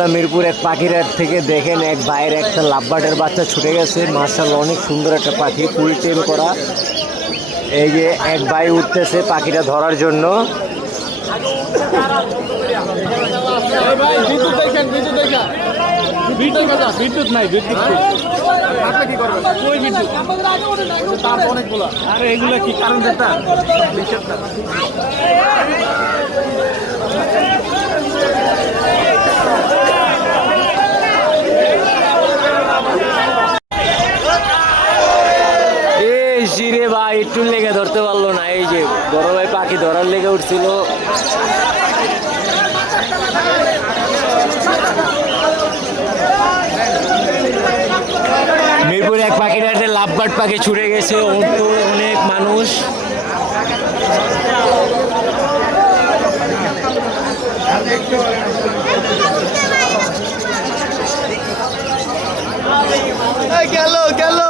আলহামদুলিল্লাহ মিরপুর এক পাখির হাট থেকে দেখেন এক ভাইয়ের একটা লাভবার্ডের বাচ্চা ছুটে গেছে। মাশাআল্লাহ অনেক সুন্দর একটা পাখি, ফুল টেম করা। এই যে এক ভাই উঠতেছে পাখিটা ধরার জন্য। বিদ্যুৎ নাই, বিদ্যুৎ কি করবেন? ওই বিদ্যুৎ তার অনেকগুলো। আরে এগুলো কি কারণ যেটা জিরে ভাই একটু লেগে ধরতে পারলো না। এই যে বড় ভাই পাখি ধরার লেগে উঠছিল। মিরপুর এক পাখির হাটে লাভবার্ড পাখি ছুটে গেছে, অনেক মানুষ। গেল গেল